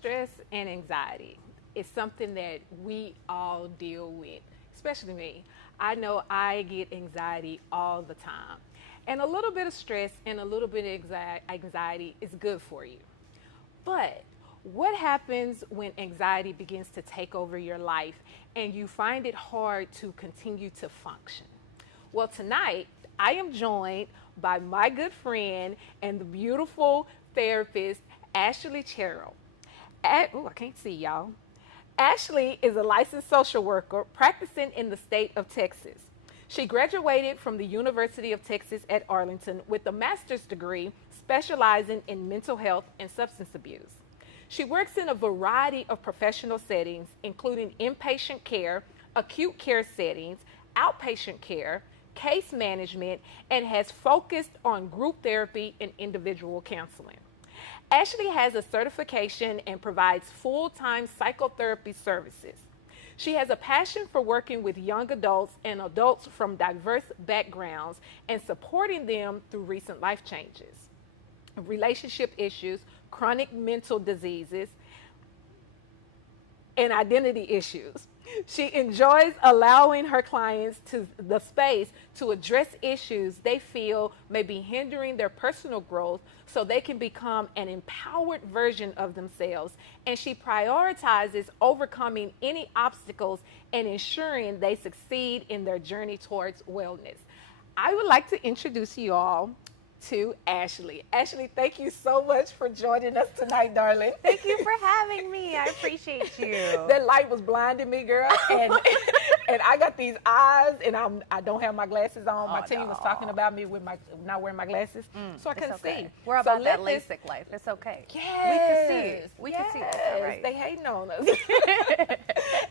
Stress and anxiety is something that we all deal with, especially me. I know I get anxiety all the time. And a little bit of stress and a little bit of anxiety is good for you. But what happens when anxiety begins to take over your life and you find it hard to continue to function? Well, tonight I am joined by my good friend and the beautiful therapist, Ashley Chirayil. Oh, I can't see y'all. Ashley is a licensed social worker practicing in the state of Texas. She graduated from the University of Texas at Arlington with a master's degree specializing in mental health and substance abuse. She works in a variety of professional settings, including inpatient care, acute care settings, outpatient care, case management, and has focused on group therapy and individual counseling. Ashley has a certification and provides full-time psychotherapy services. She has a passion for working with young adults and adults from diverse backgrounds and supporting them through recent life changes, relationship issues, chronic mental diseases, and identity issues. She enjoys allowing her clients to the space to address issues they feel may be hindering their personal growth so they can become an empowered version of themselves. And she prioritizes overcoming any obstacles and ensuring they succeed in their journey towards wellness. I would like to introduce you all to Ashley. Ashley, thank you so much for joining us tonight, darling. Thank you for having me. I appreciate you. That light was blinding me, girl, and and I got these eyes, and I don't have my glasses on. My team was talking about me with my not wearing my glasses, so I couldn't see. We're about that LASIK life. It's okay. Yes, we can see this. All right. They hating on us.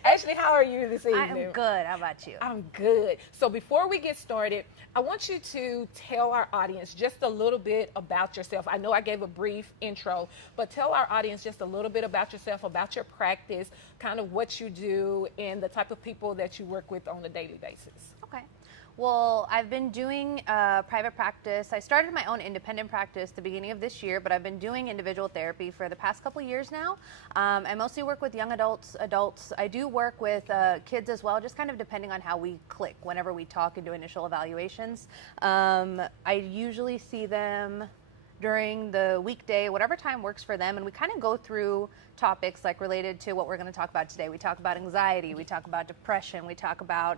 Ashley, how are you this evening? I am good. How about you? I'm good. So before we get started, I want you to tell our audience just a little bit about yourself. I know I gave a brief intro, but tell our audience just a little bit about yourself, about your practice, kind of what you do, and the type of people that you work with on a daily basis. Okay. Well, I've been doing private practice. I started my own independent practice the beginning of this year, but I've been doing individual therapy for the past couple years now. I mostly work with young adults. I do work with kids as well, just kind of depending on how we click whenever we talk and do initial evaluations. I usually see them during the weekday, whatever time works for them, and we kind of go through topics like related to what we're going to talk about today. We talk about anxiety, we talk about depression, we talk about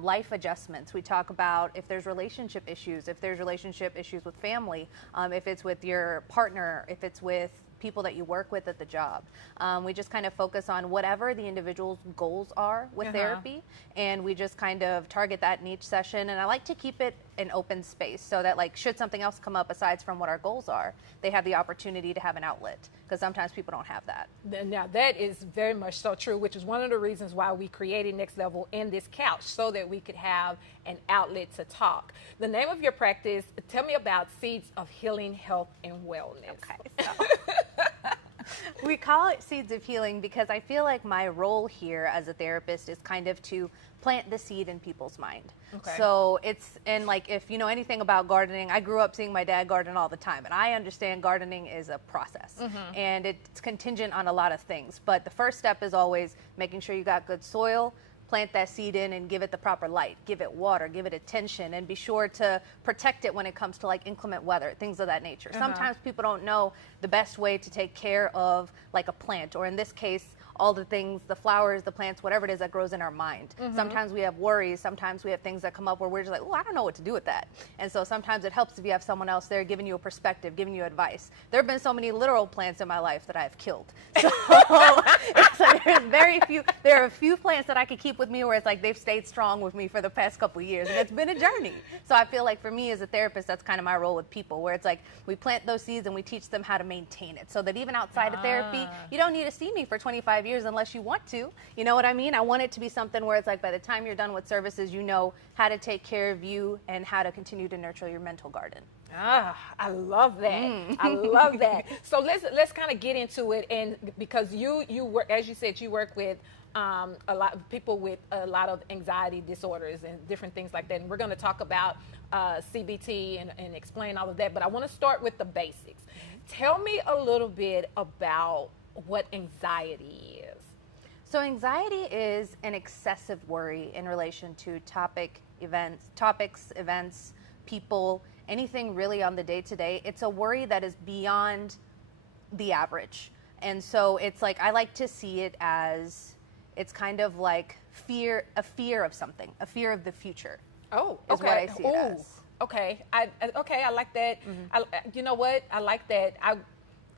life adjustments, we talk about if there's relationship issues with family, if it's with your partner, if it's with people that you work with at the job. We just kind of focus on whatever the individual's goals are with therapy, and we just kind of target that in each session. And I like to keep it an open space so that, like, should something else come up aside from what our goals are, they have the opportunity to have an outlet, because sometimes people don't have that. Now that is very much so true, which is one of the reasons why we created NexLevel in this couch, so that we could have an outlet to talk. The name of your practice, tell me about Seeds of Healing, Health, and Wellness. Okay, so we call it Seeds of Healing because I feel like my role here as a therapist is kind of to plant the seed in people's mind. Okay. So it's, and like, if you know anything about gardening, I grew up seeing my dad garden all the time, and I understand gardening is a process, and it's contingent on a lot of things. But the first step is always making sure you got good soil, plant that seed in and give it the proper light, give it water, give it attention, and be sure to protect it when it comes to like inclement weather, things of that nature. Sometimes people don't know the best way to take care of like a plant, or in this case, all the things, the flowers, the plants, whatever it is that grows in our mind. Sometimes we have worries, sometimes we have things that come up where we're just like, oh, I don't know what to do with that. And so sometimes it helps if you have someone else there giving you a perspective, giving you advice. There have been so many literal plants in my life that I've killed. So, there are a few plants that I could keep with me where it's like they've stayed strong with me for the past couple of years, and it's been a journey. So I feel like for me as a therapist, that's kind of my role with people, where it's like we plant those seeds and we teach them how to maintain it, so that even outside of therapy, you don't need to see me for 25 years unless you want to. You know what I mean? I want it to be something where it's like by the time you're done with services, you know how to take care of you and how to continue to nurture your mental garden. I love that. I love that. So let's kind of get into it, and because you work, as you said, you work with a lot of people with a lot of anxiety disorders and different things like that, and we're going to talk about CBT and explain all of that. But I want to start with the basics. Tell me a little bit about what anxiety is. So anxiety is an excessive worry in relation to topics, events, people, anything really on the day-to-day. It's a worry that is beyond the average. And so it's like, I like to see it as, it's kind of like a fear of something, a fear of the future. Oh, is what I see it as. Okay, I like that. You know what? I like that. I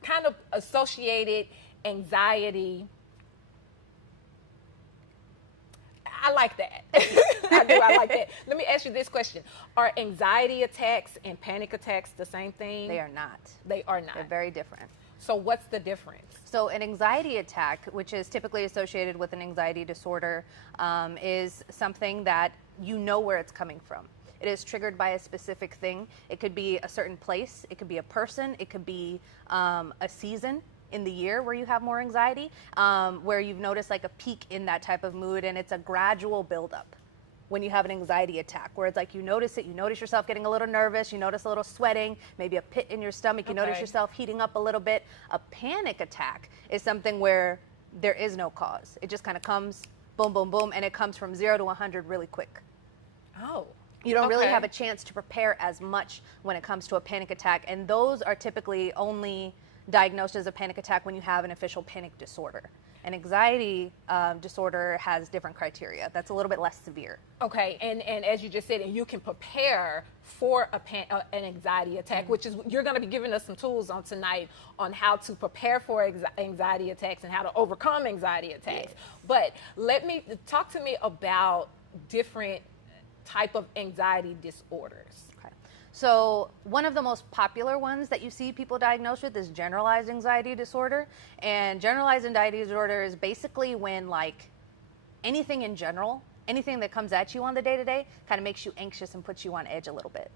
kind of associated anxiety. I like that. I do. I like that. Let me ask you this question: are anxiety attacks and panic attacks the same thing? They are not. They are not. They're very different. So what's the difference? So an anxiety attack, which is typically associated with an anxiety disorder, is something that you know where it's coming from. It is triggered by a specific thing. It could be a certain place. It could be a person. It could be a season in the year where you have more anxiety, where you've noticed like a peak in that type of mood, and it's a gradual buildup when you have an anxiety attack, where it's like you notice it, you notice yourself getting a little nervous, you notice a little sweating, maybe a pit in your stomach, you notice yourself heating up a little bit. A panic attack is something where there is no cause. It just kind of comes, boom, boom, boom, and it comes from 0 to 100 really quick. Oh. You don't really have a chance to prepare as much when it comes to a panic attack, and those are typically only diagnosed as a panic attack when you have an official panic disorder. An anxiety disorder has different criteria. That's a little bit less severe. Okay, and as you just said, and you can prepare for an anxiety attack, which is, you're going to be giving us some tools on tonight on how to prepare for anxiety attacks and how to overcome anxiety attacks. Yes. But talk to me about different type of anxiety disorders. So one of the most popular ones that you see people diagnosed with is generalized anxiety disorder. And generalized anxiety disorder is basically when like anything in general, anything that comes at you on the day-to-day kind of makes you anxious and puts you on edge a little bit.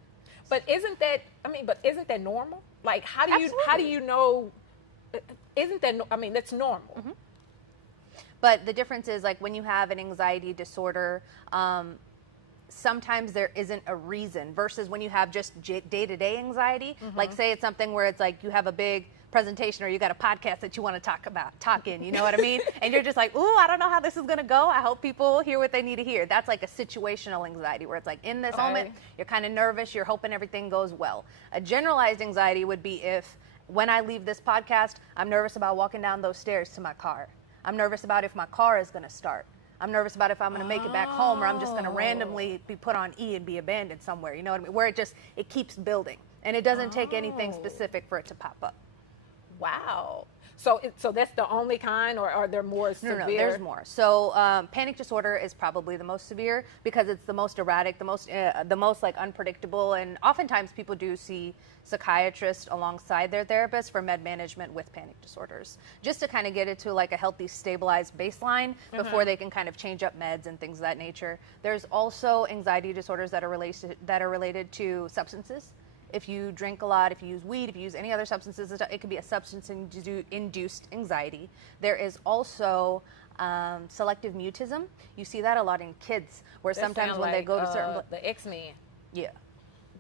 But isn't that normal? Like, how do you know, that's normal. Mm-hmm. But the difference is, like, when you have an anxiety disorder, sometimes there isn't a reason, versus when you have just day-to-day anxiety. Mm-hmm. Like, say it's something where it's like you have a big presentation or you got a podcast that you want to talk in, you know what I mean? And you're just like, ooh, I don't know how this is going to go. I hope people hear what they need to hear. That's like a situational anxiety, where it's like in this moment, you're kind of nervous, you're hoping everything goes well. A generalized anxiety would be if, when I leave this podcast, I'm nervous about walking down those stairs to my car. I'm nervous about if my car is going to start. I'm nervous about if I'm going to make it back home, or I'm just going to randomly be put on E and be abandoned somewhere. You know what I mean? Where it keeps building. And it doesn't take anything specific for it to pop up. Wow. So that's the only kind, or are there more severe? No, there's more. So panic disorder is probably the most severe because it's the most erratic, the most like unpredictable, and oftentimes people do see psychiatrists alongside their therapists for med management with panic disorders, just to kind of get it to like a healthy, stabilized baseline before they can kind of change up meds and things of that nature. There's also anxiety disorders that are related to substances. If you drink a lot, if you use weed, if you use any other substances, it could be a substance-induced anxiety. There is also selective mutism. You see that a lot in kids, where that sometimes when they go to certain... the X-Men. Yeah.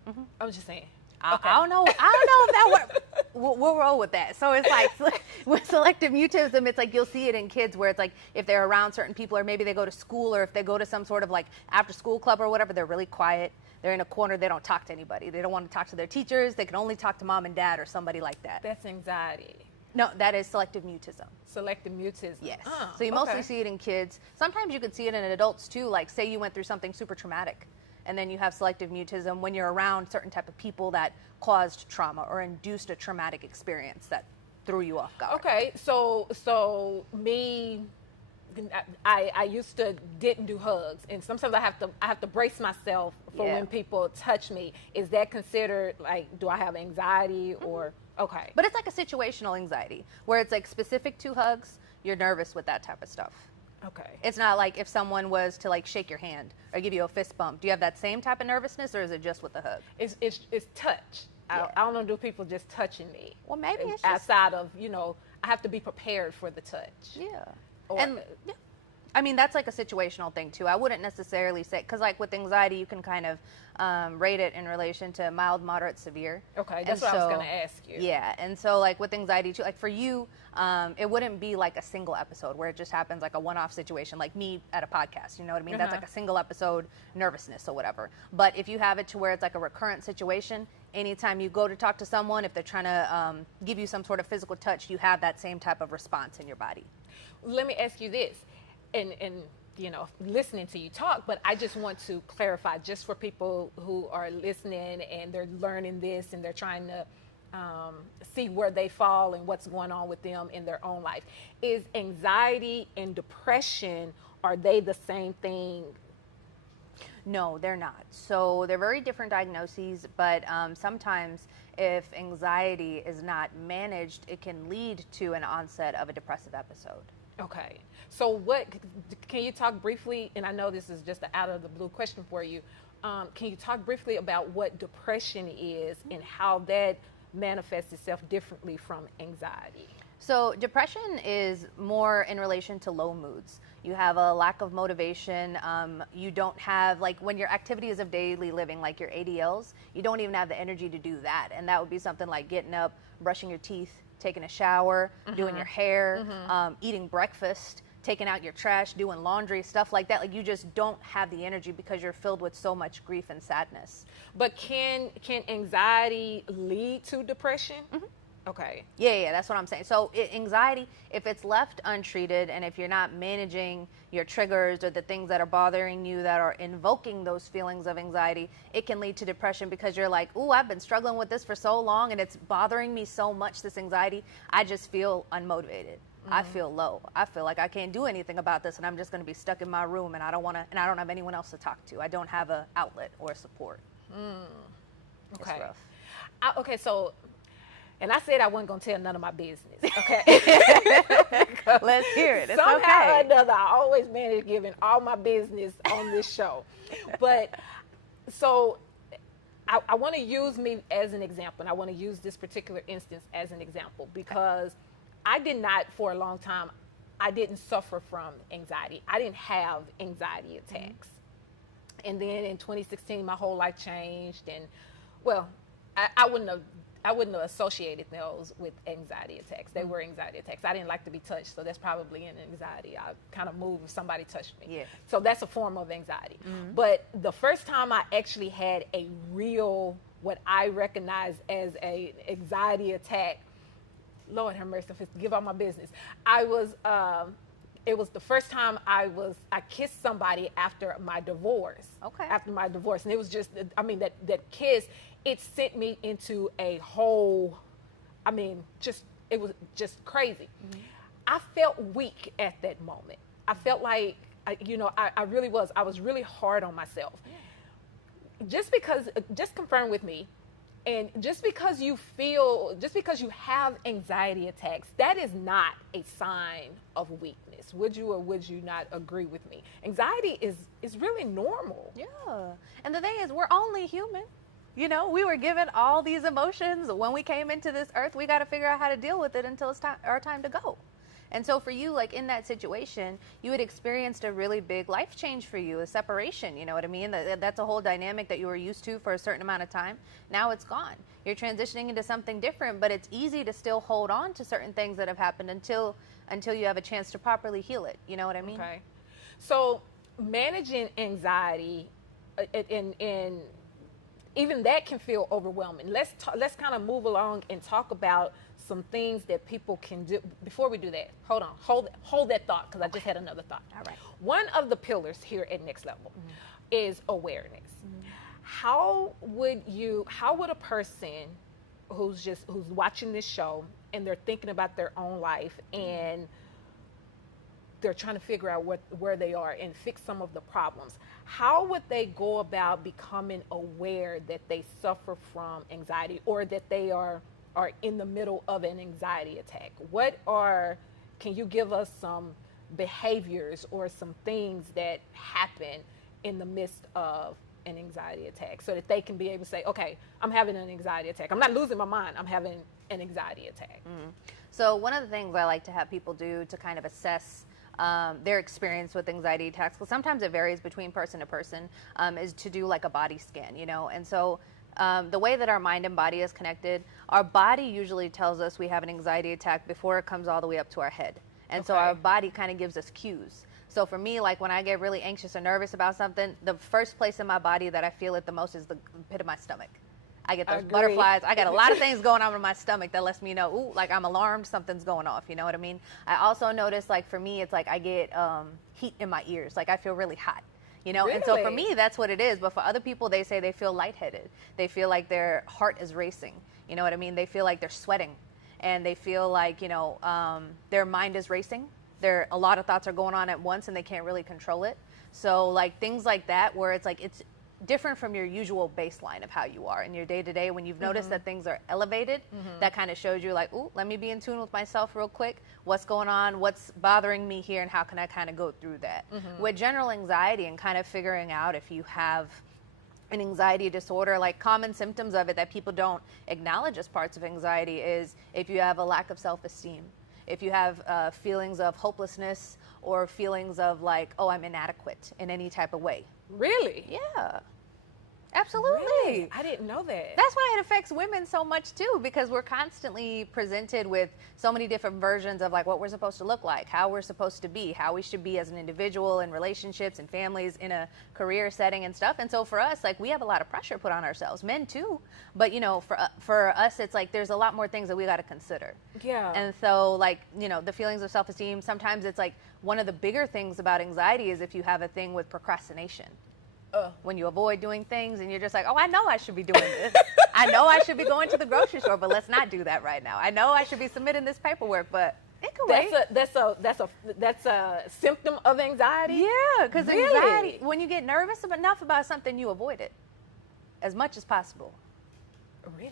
Mm-hmm. I was just saying. I don't know if that works. We'll roll with that. So it's like, with selective mutism, it's like you'll see it in kids where it's like if they're around certain people, or maybe they go to school, or if they go to some sort of like after-school club or whatever, they're really quiet. They're in a corner. They don't talk to anybody. They don't want to talk to their teachers. They can only talk to mom and dad or somebody like that. That's anxiety. No, that is selective mutism. Selective mutism. Yes. So you mostly see it in kids. Sometimes you could see it in adults too. Like, say you went through something super traumatic, and then you have selective mutism when you're around certain type of people that caused trauma or induced a traumatic experience that threw you off guard. Okay, so me, I used to didn't do hugs, and sometimes I have to brace myself for when people touch me. Is that considered, like, do I have anxiety or okay? But it's like a situational anxiety where it's like specific to hugs. You're nervous with that type of stuff. Okay. It's not like if someone was to like shake your hand or give you a fist bump. Do you have that same type of nervousness, or is it just with the hug? It's touch. I don't know, do people just touching me? Well, maybe it's outside of, I have to be prepared for the touch. Yeah. Or, and I mean, that's like a situational thing too. I wouldn't necessarily say, because like with anxiety, you can kind of rate it in relation to mild, moderate, severe. Okay, that's what I was going to ask you. Yeah, and so like with anxiety too, like for you, it wouldn't be like a single episode where it just happens like a one-off situation, like me at a podcast, you know what I mean? That's like a single episode nervousness or whatever. But if you have it to where it's like a recurrent situation, anytime you go to talk to someone, if they're trying to give you some sort of physical touch, you have that same type of response in your body. Let me ask you this, and you know, listening to you talk, but I just want to clarify just for people who are listening and they're learning this and they're trying to see where they fall and what's going on with them in their own life. Is anxiety and depression, are they the same thing? No, they're not. So they're very different diagnoses, but sometimes if anxiety is not managed, it can lead to an onset of a depressive episode. Okay. So what, can you talk briefly, and I know this is just an out of the blue question for you, can you talk briefly about what depression is and how that manifests itself differently from anxiety? So depression is more in relation to low moods. You have a lack of motivation. You don't have, like when your activities of daily living, like your ADLs, you don't even have the energy to do that. And that would be something like getting up, brushing your teeth, taking a shower, doing your hair, eating breakfast, taking out your trash, doing laundry, stuff like that. Like you just don't have the energy because you're filled with so much grief and sadness. But can anxiety lead to depression? Okay. Yeah, that's what I'm saying. So anxiety, if it's left untreated and if you're not managing your triggers or the things that are bothering you that are invoking those feelings of anxiety, it can lead to depression because you're like, ooh, I've been struggling with this for so long and it's bothering me so much, this anxiety. I just feel unmotivated. I feel low. I feel like I can't do anything about this and I'm just going to be stuck in my room and I don't have anyone else to talk to. I don't have an outlet or support. Okay. It's rough. Okay, so, and I said I wasn't going to tell none of my business, okay? Let's hear it. It's somehow okay. or another, I always manage giving all my business on this show. But, so, I want to use me as an example, and I want to use this particular instance as an example because I did not, for a long time, I didn't suffer from anxiety. I didn't have anxiety attacks. And then in 2016, my whole life changed, and, well, I wouldn't have associated those with anxiety attacks. They were anxiety attacks. I didn't like to be touched, so that's probably an anxiety. I kind of move if somebody touched me. Yeah. So that's a form of anxiety. But the first time I actually had a real, what I recognize as a anxiety attack, Lord have mercy, give all my business. It was the first time I kissed somebody after my divorce. Okay. After my divorce. And it was just, I mean, that kiss, it sent me into a whole, I mean, it was just crazy. I felt weak at that moment. I felt like, I really was. I was really hard on myself. Just confirm with me, and just because you have anxiety attacks, that is not a sign of weakness. Would you or would you not agree with me? Anxiety is really normal. Yeah. And the thing is, we're only human. You know, we were given all these emotions. When we came into this earth, we got to figure out how to deal with it until it's our time to go. And so for you, like in that situation, you had experienced a really big life change for you, a separation, you know what I mean? That's a whole dynamic that you were used to for a certain amount of time. Now it's gone. You're transitioning into something different, but it's easy to still hold on to certain things that have happened until you have a chance to properly heal it. You know what I mean? Okay. So managing anxiety and even that can feel overwhelming. Let's kind of move along and talk about some things that people can do. Before we do that, hold on, hold that thought, because I just had another thought. All right. One of the pillars here at NexLevel is awareness. How would a person who's watching this show and they're thinking about their own life and they're trying to figure out where they are and fix some of the problems, how would they go about becoming aware that they suffer from anxiety or that they are in the middle of an anxiety attack? Can you give us some behaviors or some things that happen in the midst of an anxiety attack so that they can be able to say, okay, I'm having an anxiety attack. I'm not losing my mind. I'm having an anxiety attack. So one of the things I like to have people do to kind of assess their experience with anxiety attacks, because sometimes it varies between person to person, is to do like a body scan, you know. And so the way that our mind and body is connected, our body usually tells us we have an anxiety attack before it comes all the way up to our head. And so our body kind of gives us cues. So for me, like when I get really anxious or nervous about something, the first place in my body that I feel it the most is the pit of my stomach. I get those butterflies. I got a lot of things going on in my stomach that lets me know, ooh, like I'm alarmed, something's going off. You know what I mean? I also notice, like for me, it's like I get heat in my ears. Like I feel really hot. You know, and so for me, that's what it is. But for other people, they say they feel lightheaded. They feel like their heart is racing. You know what I mean? They feel like they're sweating, and they feel like, you know, their mind is racing. A lot of thoughts are going on at once, and they can't really control it. So like things like that, where it's like it's different from your usual baseline of how you are in your day-to-day. When you've noticed that things are elevated, that kind of shows you like, ooh, let me be in tune with myself real quick. What's going on? What's bothering me here? And how can I kind of go through that? With general anxiety and kind of figuring out if you have an anxiety disorder, like common symptoms of it that people don't acknowledge as parts of anxiety is if you have a lack of self-esteem, if you have feelings of hopelessness or feelings of like, oh, I'm inadequate in any type of way. Really? Yeah. Absolutely. Really? I didn't know that. That's why it affects women so much too, because we're constantly presented with so many different versions of like what we're supposed to look like, how we're supposed to be, how we should be as an individual in relationships and families, in a career setting and stuff. And so for us, like we have a lot of pressure put on ourselves, men too. But you know, for us, it's like there's a lot more things that we got to consider. Yeah. And so like, you know, the feelings of self-esteem, sometimes it's like one of the bigger things about anxiety is if you have a thing with procrastination. When you avoid doing things and you're just like, oh, I know I should be doing this. I know I should be going to the grocery store, but let's not do that right now. I know I should be submitting this paperwork, but it can wait. That's a symptom of anxiety? Yeah, because anxiety, when you get nervous enough about something, you avoid it as much as possible. Really?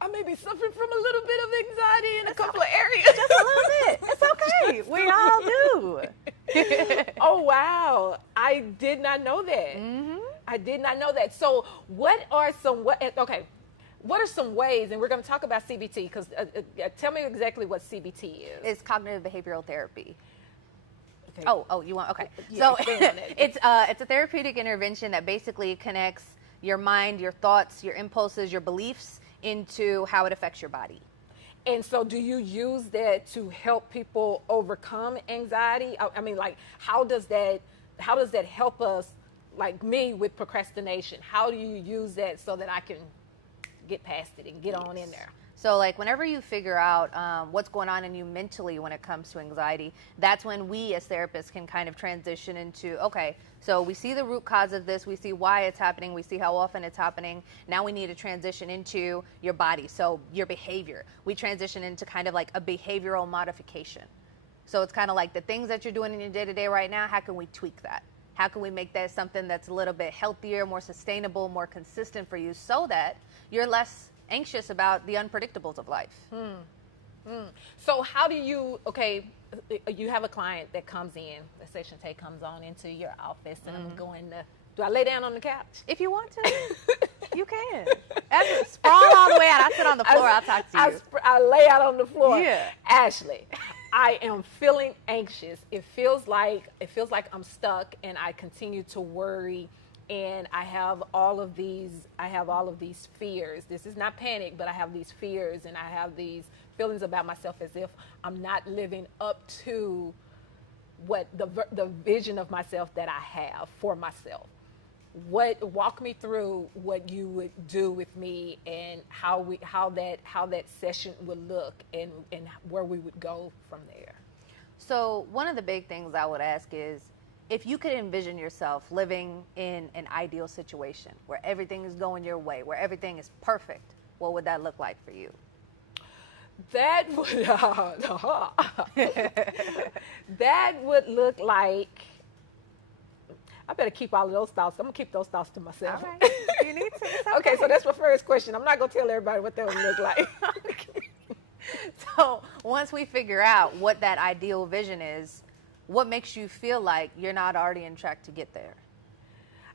I may be suffering from a little bit of anxiety in a couple of areas. Just a little bit. It's okay. We all do. Oh, wow. I did not know that. I did not know that. So what are some ways, and we're going to talk about CBT, because tell me exactly what CBT is. It's cognitive behavioral therapy. Okay. Oh, you want, okay. Yeah, so it's a therapeutic intervention that basically connects your mind, your thoughts, your impulses, your beliefs into how it affects your body. And so do you use that to help people overcome anxiety? I mean, like, how does that help us, like me with procrastination? How do you use that so that I can get past it and get on in there? So like whenever you figure out what's going on in you mentally when it comes to anxiety, that's when we as therapists can kind of transition into, okay, so we see the root cause of this, we see why it's happening, we see how often it's happening. Now we need to transition into your body, so your behavior. We transition into kind of like a behavioral modification. So it's kind of like the things that you're doing in your day-to-day right now, how can we tweak that? How can we make that something that's a little bit healthier, more sustainable, more consistent for you so that you're less anxious about the unpredictables of life? So how do you, you have a client that comes in, let's say Shantae comes on into your office and I'm going to, do I lay down on the couch? If you want to, you can. Sprawl all the way out. I sit on the floor, I'll talk to you. I lay out on the floor. Yeah. Ashley, I am feeling anxious. It feels like I'm stuck and I continue to worry. And I have all of these fears. This is not panic, but I have these fears and I have these feelings about myself as if I'm not living up to what the vision of myself that I have for myself. Walk me through what you would do with me and how that session would look and where we would go from there. So one of the big things I would ask is, if you could envision yourself living in an ideal situation where everything is going your way, where everything is perfect, what would that look like for you? That would look like, I better keep all of those thoughts. I'm going to keep those thoughts to myself. All right. You need to. It's okay. Okay, so that's my first question. I'm not going to tell everybody what that would look like. So once we figure out what that ideal vision is, what makes you feel like you're not already in track to get there?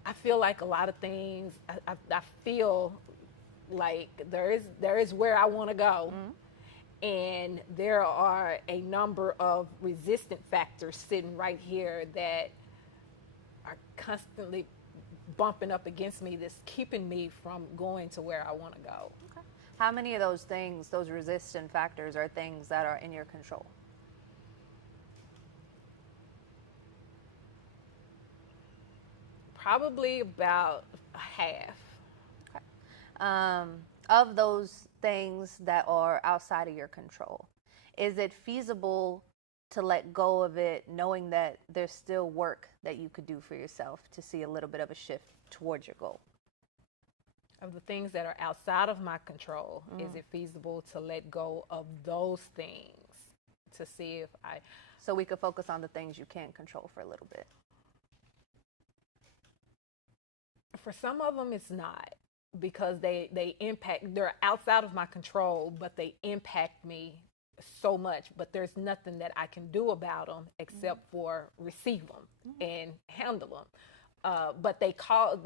I feel like a lot of things, I feel like there is where I want to go. And there are a number of resistant factors sitting right here that are constantly bumping up against me, that's keeping me from going to where I want to go. Okay. How many of those things, those resistant factors, are things that are in your control? Probably about half. Okay. Of those things that are outside of your control, is it feasible to let go of it, knowing that there's still work that you could do for yourself to see a little bit of a shift towards your goal? Of the things that are outside of my control, is it feasible to let go of those things to see if I... So we could focus on the things you can control for a little bit. For some of them, it's not, because they impact, they're outside of my control, but they impact me so much. But there's nothing that I can do about them except for receive them and handle them. But they cause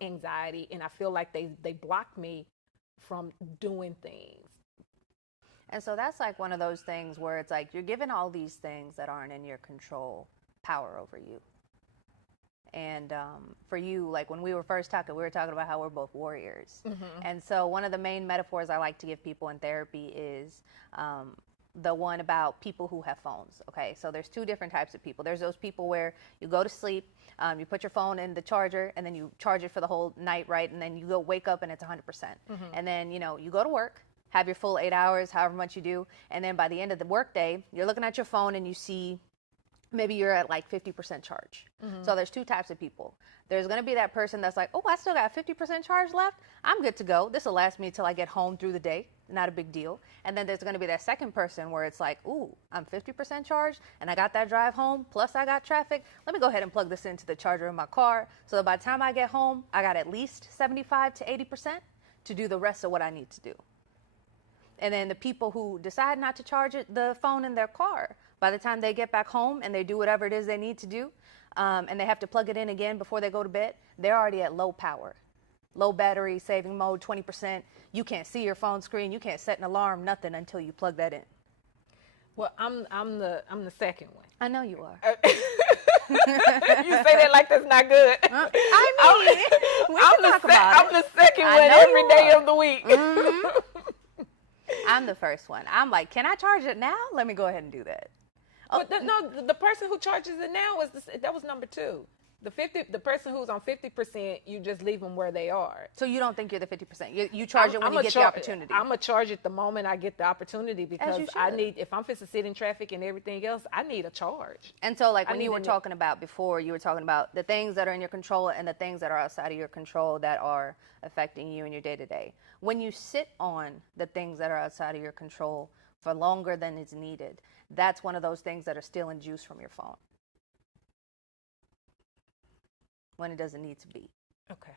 anxiety, and I feel like they block me from doing things. And so that's like one of those things where it's like you're given all these things that aren't in your control power over you. And for you, like when we were first talking, we were talking about how we're both warriors. And so one of the main metaphors I like to give people in therapy is the one about people who have phones. Okay, so there's two different types of people. There's those people where you go to sleep, you put your phone in the charger, and then you charge it for the whole night, right? And then you go wake up and it's 100%. And then, you know, you go to work, have your full 8 hours, however much you do. And then by the end of the workday, you're looking at your phone and you see maybe you're at like 50% charge. So there's two types of people. There's going to be that person that's like, oh, I still got 50% charge left. I'm good to go. This will last me till I get home through the day. Not a big deal. And then there's going to be that second person where it's like, ooh, I'm 50% charged and I got that drive home. Plus I got traffic. Let me go ahead and plug this into the charger in my car. So that by the time I get home, I got at least 75 to 80% to do the rest of what I need to do. And then the people who decide not to charge the phone in their car, by the time they get back home and they do whatever it is they need to do, and they have to plug it in again before they go to bed, they're already at low power, low battery saving mode, 20%. You can't see your phone screen. You can't set an alarm, nothing until you plug that in. Well, I'm the second one. I know you are. You say that like that's not good. I mean, we can talk about it. I'm the second one every day of the week. I'm the first one. I'm like, can I charge it now? Let me go ahead and do that. But the person who charges it now that was number two. The person who's on 50%, you just leave them where they are. So you don't think you're the 50%? You charge it when you get the opportunity. I'm gonna charge it the moment I get the opportunity, because I need, if I'm fixing to sit in traffic and everything else, I need a charge. And so like when you were talking about before, you were talking about the things that are in your control and the things that are outside of your control that are affecting you in your day to day. When you sit on the things that are outside of your control for longer than is needed, that's one of those things that are stealing juice from your phone when it doesn't need to be. Okay.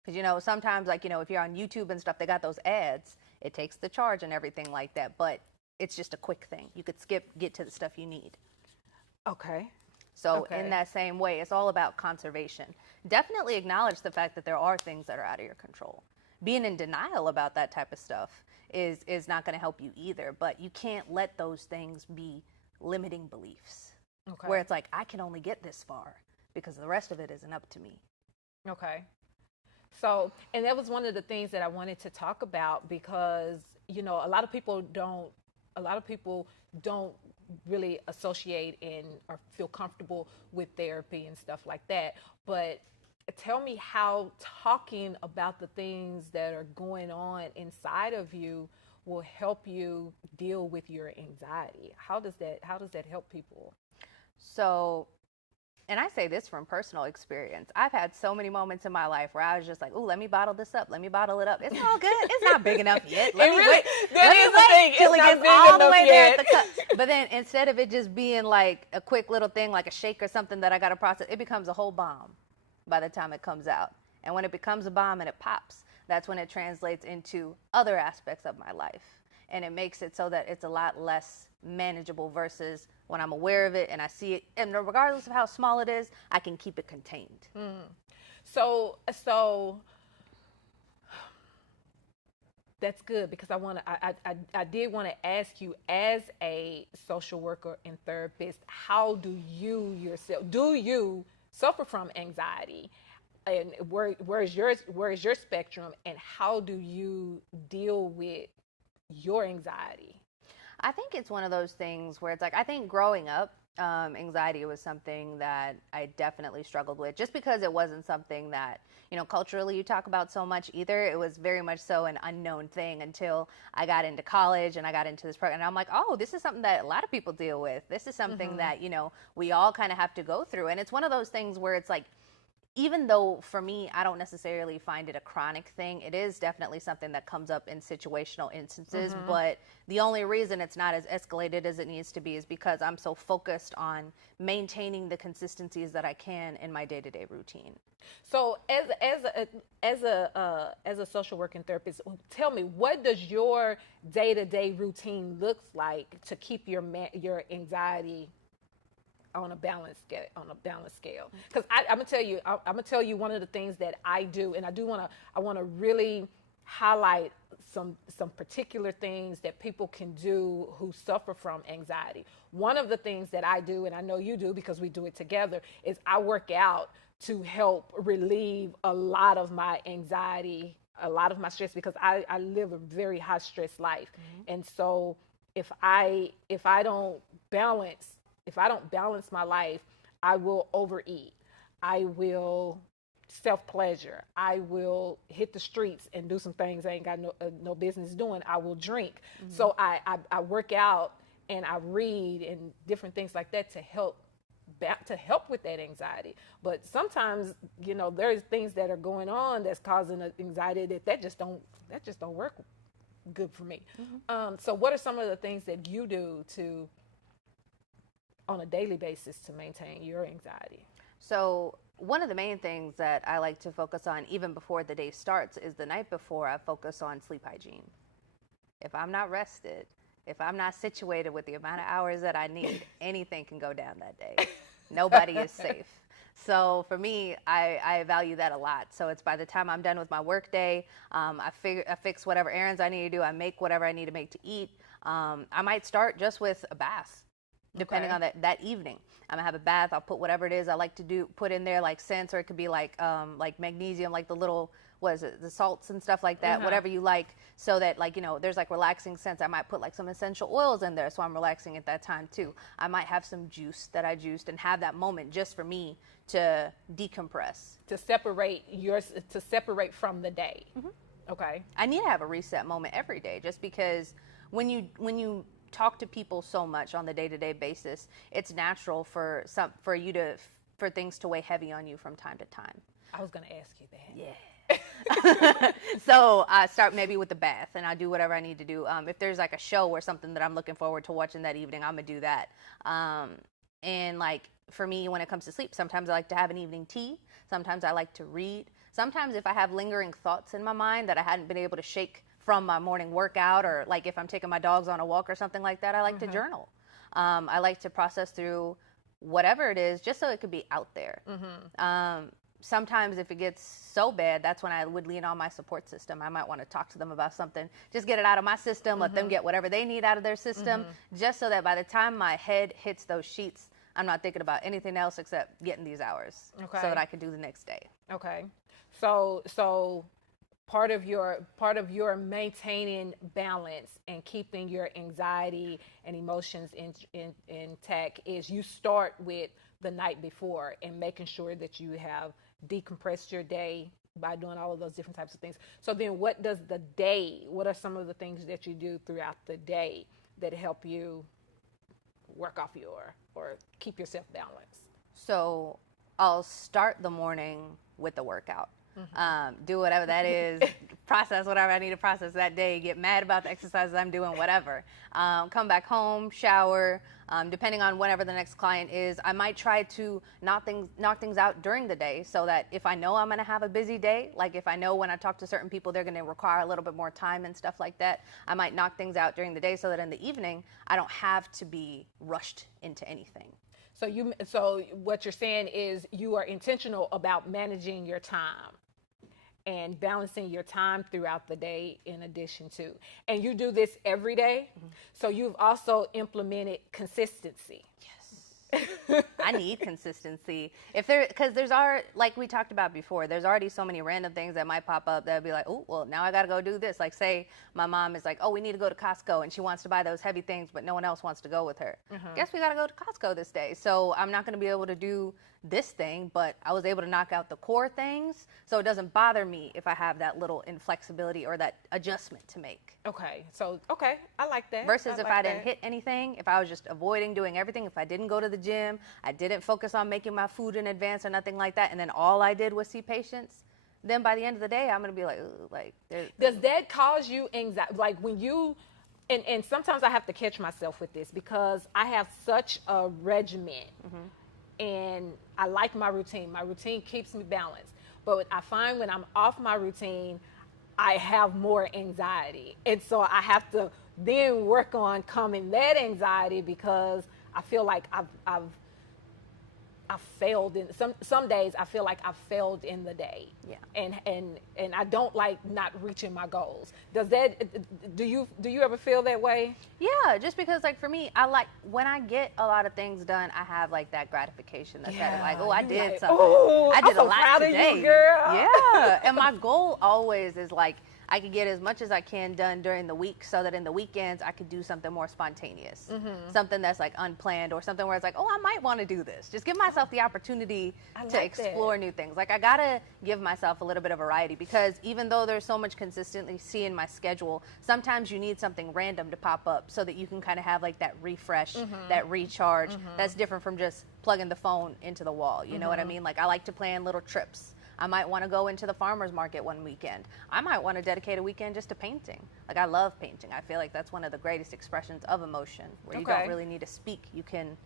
Because, you know, sometimes, like, you know, if you're on YouTube and stuff, they got those ads. It takes the charge and everything like that, but it's just a quick thing. You could get to the stuff you need. Okay. So in that same way, it's all about conservation. Definitely acknowledge the fact that there are things that are out of your control. Being in denial about that type of stuff is not going to help you either, but you can't let those things be limiting beliefs. Okay. Where it's like, I can only get this far because the rest of it isn't up to me. Okay. So, and that was one of the things that I wanted to talk about, because, you know, a lot of people don't really associate in or feel comfortable with therapy and stuff like that. But tell me how talking about the things that are going on inside of you will help you deal with your anxiety. How does that help people? So, and I say this from personal experience. I've had so many moments in my life where I was just like, "Ooh, let me bottle this up. Let me bottle it up. It's all good. It's not big enough yet. Let me wait. That is the thing. Till it gets all the way there at the cup." But then instead of it just being like a quick little thing, like a shake or something that I got to process, it becomes a whole bomb by the time it comes out. And when it becomes a bomb and it pops, that's when it translates into other aspects of my life. And it makes it so that it's a lot less manageable versus when I'm aware of it and I see it, and regardless of how small it is, I can keep it contained. So That's good because I did want to ask you, as a social worker and therapist, how do you yourself, do you suffer from anxiety, and where is your spectrum, and how do you deal with your anxiety? I think it's one of those things where it's like, I think growing up, anxiety was something that I definitely struggled with, just because it wasn't something that, culturally you talk about so much either. It was very much so an unknown thing until I got into college and I got into this program. And I'm like, oh, this is something that a lot of people deal with. This is something that, we all kind of have to go through. And it's one of those things where it's like, even though for me, I don't necessarily find it a chronic thing, it is definitely something that comes up in situational instances. But the only reason it's not as escalated as it needs to be is because I'm so focused on maintaining the consistencies that I can in my day-to-day routine. So as a social work and therapist, tell me, what does your day-to-day routine look like to keep your anxiety on a balanced scale? Because I'm gonna tell you one of the things that I do, and I want to really highlight some particular things that people can do who suffer from anxiety. One of the things that I do, and I know you do because we do it together, is I work out to help relieve a lot of my anxiety, a lot of my stress, because I live a very high stress life. And so if I don't balance my life, I will overeat. I will self-pleasure. I will hit the streets and do some things I ain't got no business doing. I will drink. So I work out and I read and different things like that to help with that anxiety. But sometimes, there's things that are going on that's causing anxiety that just don't work good for me. So what are some of the things that you do on a daily basis to maintain your anxiety? So one of the main things that I like to focus on even before the day starts is the night before. I focus on sleep hygiene. If I'm not rested, if I'm not situated with the amount of hours that I need, anything can go down that day. Nobody is safe. So for me, I value that a lot. So it's by the time I'm done with my work day, I fix whatever errands I need to do. I make whatever I need to make to eat. I might start just with a bath, depending on that evening. I'm gonna have a bath. I'll put whatever it is I like to put in there, like scents, or it could be like magnesium, like the little, the salts and stuff like that, whatever you like, so that there's like relaxing scents. I might put like some essential oils in there, so I'm relaxing at that time too. I might have some juice that I juiced and have that moment just for me to decompress, to separate from the day. Okay. I need to have a reset moment every day, just because when you talk to people so much on the day-to-day basis, it's natural for things to weigh heavy on you from time to time. I was going to ask you that. Yeah. So I start maybe with the bath, and I do whatever I need to do. If there's like a show or something that I'm looking forward to watching that evening, I'm gonna do that. And like for me, when it comes to sleep, sometimes I like to have an evening tea. Sometimes I like to read. Sometimes if I have lingering thoughts in my mind that I hadn't been able to shake from my morning workout, or like if I'm taking my dogs on a walk or something like that, I like to journal. I like to process through whatever it is, just so it could be out there. Sometimes if it gets so bad, that's when I would lean on my support system. I might want to talk to them about something, just get it out of my system, let them get whatever they need out of their system, just so that by the time my head hits those sheets, I'm not thinking about anything else except getting these hours, so that I can do the next day. Okay. So part of your maintaining balance and keeping your anxiety and emotions intact is you start with the night before and making sure that you have decompressed your day by doing all of those different types of things. So then what are some of the things that you do throughout the day that help you work off or keep yourself balanced? So I'll start the morning with the workout. Do whatever that is, process whatever I need to process that day, get mad about the exercises I'm doing, whatever. Come back home, shower, depending on whenever the next client is. I might try to knock things out during the day, so that if I know I'm going to have a busy day, like if I know when I talk to certain people they're going to require a little bit more time and stuff like that, I might knock things out during the day so that in the evening I don't have to be rushed into anything. So what you're saying is you are intentional about managing your time. and balancing your time throughout the day in addition to. And you do this every day. So you've also implemented consistency. I need consistency. Because there's already, like we talked about before, there's already so many random things that might pop up that would be like, oh, well, now I got to go do this. Like, say my mom is like, oh, we need to go to Costco, and she wants to buy those heavy things, but no one else wants to go with her. Guess we got to go to Costco this day. So I'm not going to be able to do this thing, but I was able to knock out the core things, so it doesn't bother me if I have that little inflexibility or that adjustment to make. Okay. So, okay. I like that. Versus if I didn't hit anything, if I was just avoiding doing everything, if I didn't go to the gym, I didn't focus on making my food in advance or nothing like that, and then all I did was see patients, then by the end of the day, I'm going to be like, ooh, like. Does that cause you anxiety? Like when you, and sometimes I have to catch myself with this because I have such a regimen. And I like my routine. My routine keeps me balanced. But I find when I'm off my routine, I have more anxiety. And so I have to then work on calming that anxiety because I feel like I've failed in some days. I feel like I've failed in the day. Yeah. And I don't like not reaching my goals. Does that, do you ever feel that way? Yeah, just because like for me, I like when I get a lot of things done, I have like that gratification that's like, oh, I did something. Oh, I did I'm a lot proud today. of you, girl. Yeah. And my goal always is like I could get as much as I can done during the week so that in the weekends I could do something more spontaneous, something that's like unplanned or something where it's like, oh, I might want to do this. Just give myself the opportunity to explore new things. Like I got to give myself a little bit of variety because even though there's so much consistency in my schedule, sometimes you need something random to pop up so that you can kind of have like that refresh, that recharge that's different from just plugging the phone into the wall. You know what I mean? Like I like to plan little trips. I might want to go into the farmer's market one weekend. I might want to dedicate a weekend just to painting. Like I love painting. I feel like that's one of the greatest expressions of emotion where you don't really need to speak. You can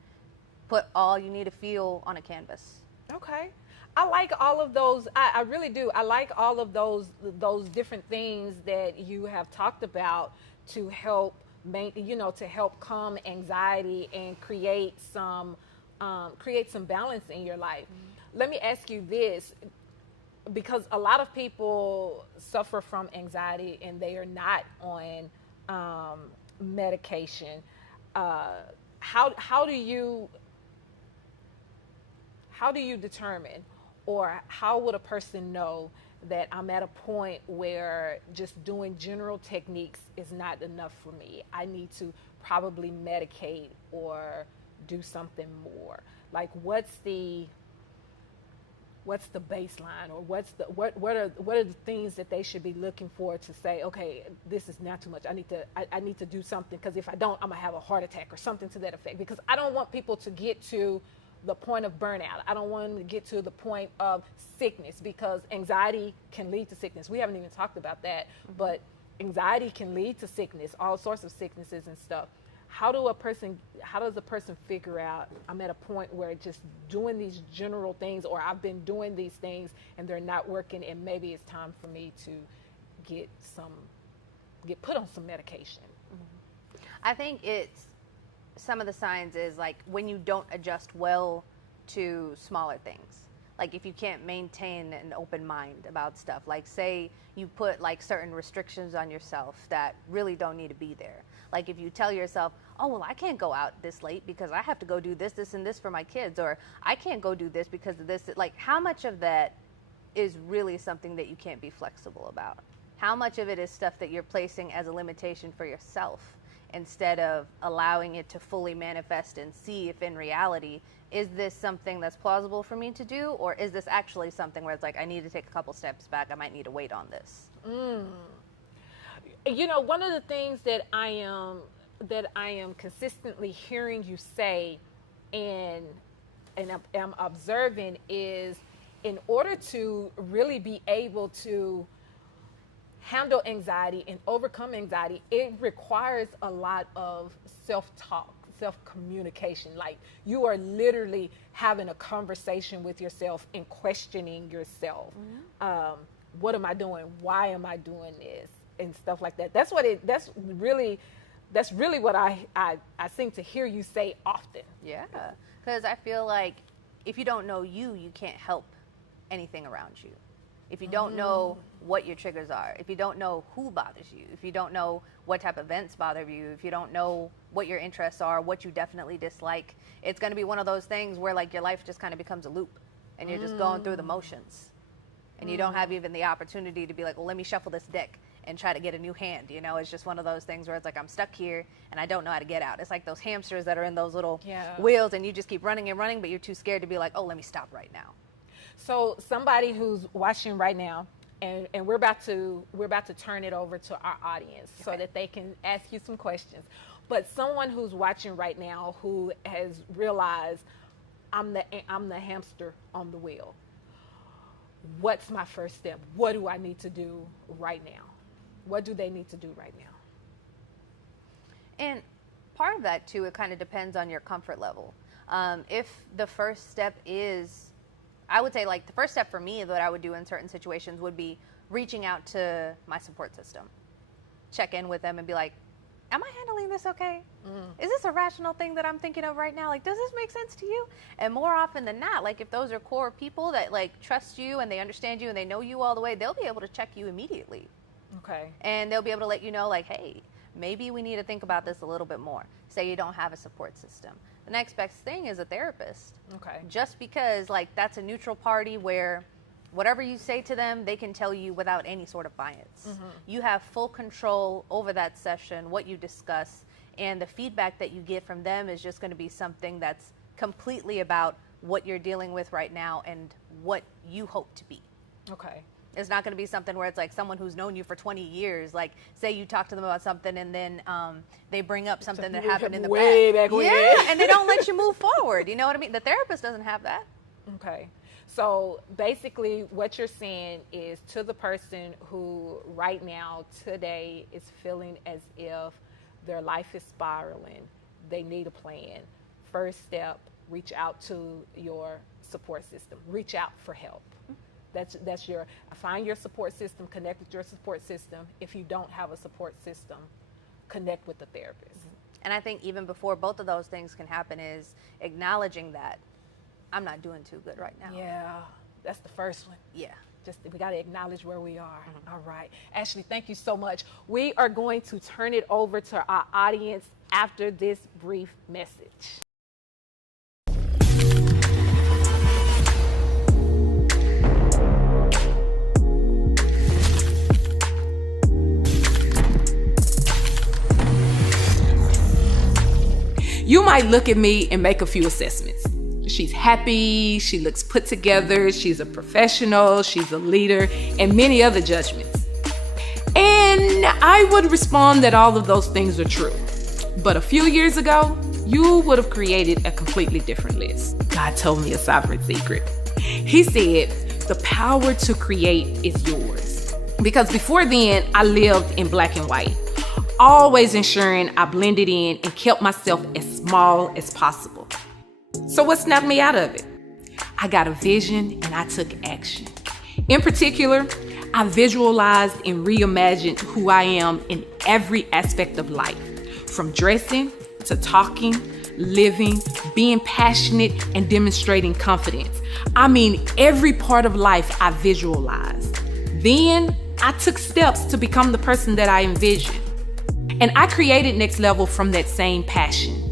put all you need to feel on a canvas. Okay. I like all of those. I really do. I like all of those different things that you have talked about to help to help calm anxiety and create some balance in your life. Let me ask you this. Because a lot of people suffer from anxiety and they are not on medication. How do you determine, or how would a person know that I'm at a point where just doing general techniques is not enough for me? I need to probably medicate or do something more. Like what's the baseline, or what are the things that they should be looking for to say, okay, this is not too much. I need to do something, because if I don't, I'm gonna have a heart attack or something to that effect. Because I don't want people to get to the point of burnout. I don't want them to get to the point of sickness, because anxiety can lead to sickness. We haven't even talked about that, but anxiety can lead to sickness, all sorts of sicknesses and stuff. How does a person figure out, I'm at a point where just doing these general things, or I've been doing these things and they're not working, and maybe it's time for me to get put on some medication? I think it's some of the signs is like when you don't adjust well to smaller things. Like if you can't maintain an open mind about stuff, like say you put like certain restrictions on yourself that really don't need to be there. Like if you tell yourself, oh, well, I can't go out this late because I have to go do this, this, and this for my kids, or I can't go do this because of this. Like how much of that is really something that you can't be flexible about? How much of it is stuff that you're placing as a limitation for yourself instead of allowing it to fully manifest and see if in reality, is this something that's plausible for me to do, or is this actually something where it's like I need to take a couple steps back, I might need to wait on this? One of the things that I am consistently hearing you say and I'm observing is, in order to really be able to handle anxiety and overcome anxiety, it requires a lot of self-talk, self-communication. Like you are literally having a conversation with yourself and questioning yourself. What am I doing? Why am I doing this? And stuff like that. That's really what I seem to hear you say often. Yeah, because I feel like if you don't know you, you can't help anything around you. if you don't know what your triggers are, if you don't know who bothers you, if you don't know what type of events bother you, if you don't know what your interests are, what you definitely dislike, it's going to be one of those things where like your life just kind of becomes a loop and you're just going through the motions. And you don't have even the opportunity to be like, well, let me shuffle this deck and try to get a new hand. You know, it's just one of those things where it's like, I'm stuck here and I don't know how to get out. It's like those hamsters that are in those little wheels and you just keep running and running, but you're too scared to be like, oh, let me stop right now. So somebody who's watching right now, and we're about to turn it over to our audience so that they can ask you some questions. But someone who's watching right now who has realized I'm the hamster on the wheel. What's my first step? What do I need to do right now? What do they need to do right now? And part of that too, it kind of depends on your comfort level. If the first step is, I would say like the first step for me that I would do in certain situations would be reaching out to my support system. Check in with them and be like, am I handling this okay? Is this a rational thing that I'm thinking of right now? Like, does this make sense to you? And more often than not, like if those are core people that like trust you and they understand you and they know you all the way, they'll be able to check you immediately. Okay. And they'll be able to let you know like, hey, maybe we need to think about this a little bit more. Say you don't have a support system. The next best thing is a therapist. Okay. Just because like that's a neutral party where whatever you say to them, they can tell you without any sort of bias. You have full control over that session, what you discuss, and the feedback that you get from them is just going to be something that's completely about what you're dealing with right now and what you hope to be. Okay. It's not going to be something where it's like someone who's known you for 20 years, like say you talk to them about something and then they bring up something that happened in the past. Yeah, and they don't let you move forward. You know what I mean? The therapist doesn't have that. Okay. So basically what you're saying is to the person who right now, today, is feeling as if their life is spiraling, they need a plan. First step, reach out to your support system. Reach out for help. That's your, find your support system, connect with your support system. If you don't have a support system, connect with the therapist. And I think even before both of those things can happen is acknowledging that I'm not doing too good right now. Yeah, that's the first one. Yeah. Just we got to acknowledge where we are. All right. Ashley, thank you so much. We are going to turn it over to our audience after this brief message. You might look at me and make a few assessments. She's happy, she looks put together, she's a professional, she's a leader, and many other judgments. And I would respond that all of those things are true. But a few years ago, you would have created a completely different list. God told me a sovereign secret. He said, the power to create is yours. Because before then, I lived in black and white, always ensuring I blended in and kept myself as small as possible. So what snapped me out of it? I got a vision and I took action. In particular, I visualized and reimagined who I am in every aspect of life, from dressing to talking, living, being passionate, and demonstrating confidence. I mean, every part of life I visualized. Then I took steps to become the person that I envisioned. And I created NexLevel from that same passion,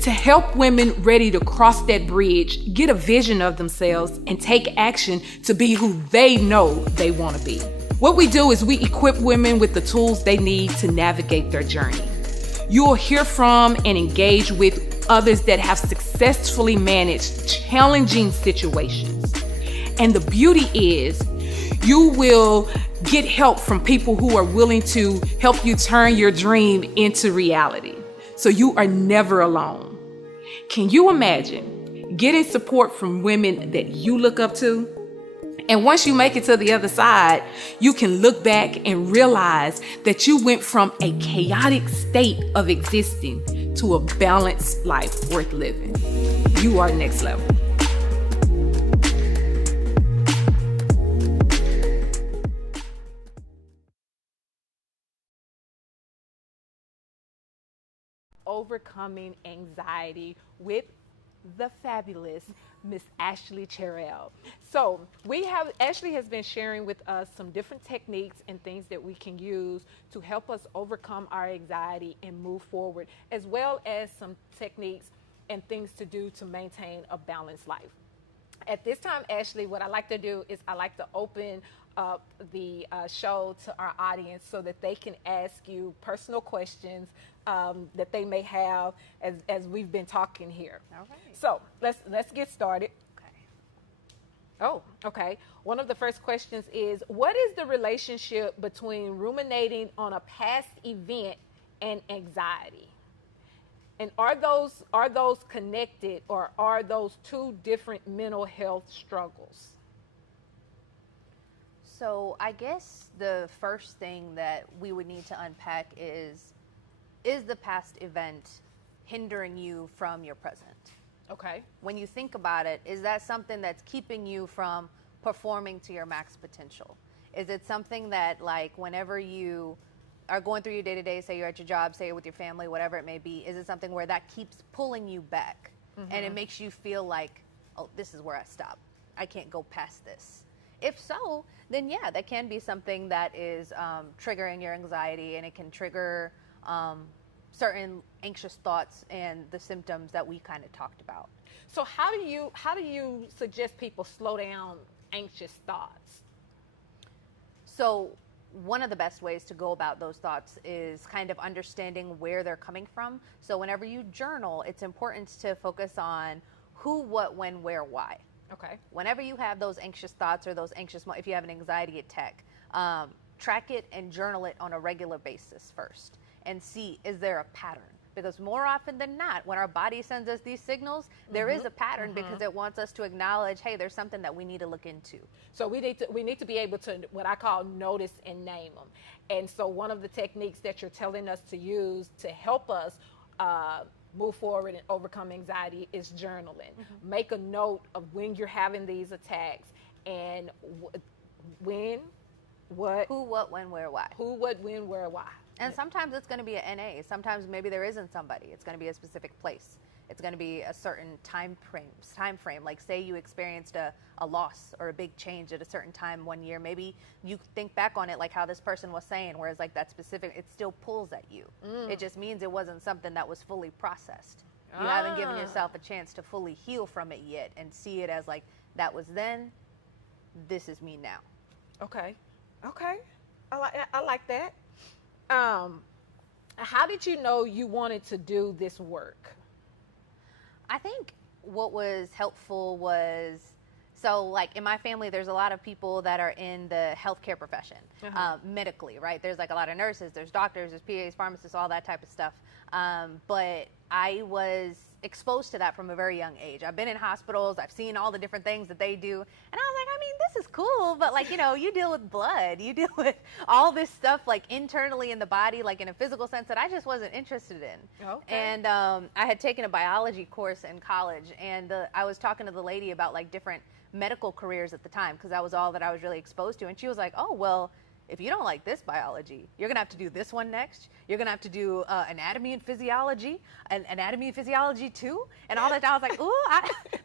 to help women ready to cross that bridge, get a vision of themselves, and take action to be who they know they want to be. What we do is we equip women with the tools they need to navigate their journey. You'll hear from and engage with others that have successfully managed challenging situations. And the beauty is, you will get help from people who are willing to help you turn your dream into reality. So you are never alone. Can you imagine getting support from women that you look up to? And once you make it to the other side, you can look back and realize that you went from a chaotic state of existing to a balanced life worth living. You are NexLevel. Overcoming anxiety with the fabulous Miss Ashley Chirayil. So Ashley has been sharing with us some different techniques and things that we can use to help us overcome our anxiety and move forward, as well as some techniques and things to do to maintain a balanced life. At this time, Ashley, what I like to do is I like to open up the show to our audience so that they can ask you personal questions that they may have as we've been talking here. All right. So let's get started. Okay. Oh, okay. One of the first questions is, what is the relationship between ruminating on a past event and anxiety? And are those connected, or are those two different mental health struggles? So I guess the first thing that we would need to unpack is the past event hindering you from your present? Okay. When you think about it, is that something that's keeping you from performing to your max potential? Is it something that, like, whenever you are going through your day-to-day, say you're at your job, say you're with your family, whatever it may be, is it something where that keeps pulling you back and it makes you feel like, oh, this is where I stop, I can't go past this? If so, then yeah, that can be something that is triggering your anxiety, and it can trigger certain anxious thoughts and the symptoms that we kind of talked about. So how do you suggest people slow down anxious thoughts? So one of the best ways to go about those thoughts is kind of understanding where they're coming from. So whenever you journal, it's important to focus on who, what, when, where, why. Okay. Whenever you have those anxious thoughts or those anxious, if you have an anxiety attack, track it and journal it on a regular basis first and see, is there a pattern? Because more often than not, when our body sends us these signals, there is a pattern because it wants us to acknowledge, hey, there's something that we need to look into. So we need to be able to, what I call, notice and name them. And so one of the techniques that you're telling us to use to help us move forward and overcome anxiety is journaling. Make a note of when you're having these attacks and when, what, Who, what, when, where, why. who, what, when, where, why. And sometimes it's going to be a NA. Sometimes maybe there isn't somebody. It's going to be a specific place. It's going to be a certain time frame. Like, say you experienced a loss or a big change at a certain time one year. Maybe you think back on it like how this person was saying, whereas like that specific, it still pulls at you. It just means it wasn't something that was fully processed. You haven't given yourself a chance to fully heal from it yet and see it as like, that was then, this is me now. Okay. I like that. How did you know you wanted to do this work? I think what was helpful was, so like in my family, there's a lot of people that are in the healthcare profession, medically, right? There's like a lot of nurses, there's doctors, there's PAs, pharmacists, all that type of stuff. But I was exposed to that from a very young age. I've been in hospitals, I've seen all the different things that they do, and I was like, I mean, this is cool, but like, you know, you deal with blood, you deal with all this stuff like internally in the body, like in a physical sense, that I just wasn't interested in. Okay. And I had taken a biology course in college, and I was talking to the lady about like different medical careers at the time, because that was all that I was really exposed to, and she was like, oh, well, if you don't like this biology, you're going to have to do this one next. You're going to have to do anatomy and physiology, and anatomy and physiology too, and all that. I was like, ooh,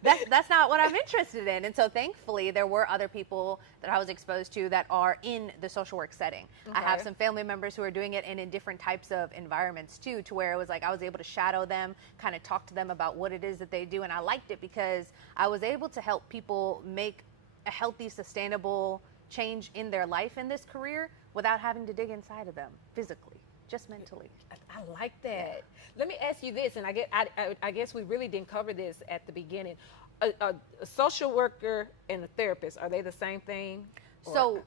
that's not what I'm interested in. And so thankfully, there were other people that I was exposed to that are in the social work setting. Okay. I have some family members who are doing it in different types of environments too, to where it was like I was able to shadow them, kind of talk to them about what it is that they do. And I liked it because I was able to help people make a healthy, sustainable change in their life in this career without having to dig inside of them physically, just mentally. I like that. Let me ask you this, and I guess we really didn't cover this at the beginning. A social worker and a therapist, are they the same thing? So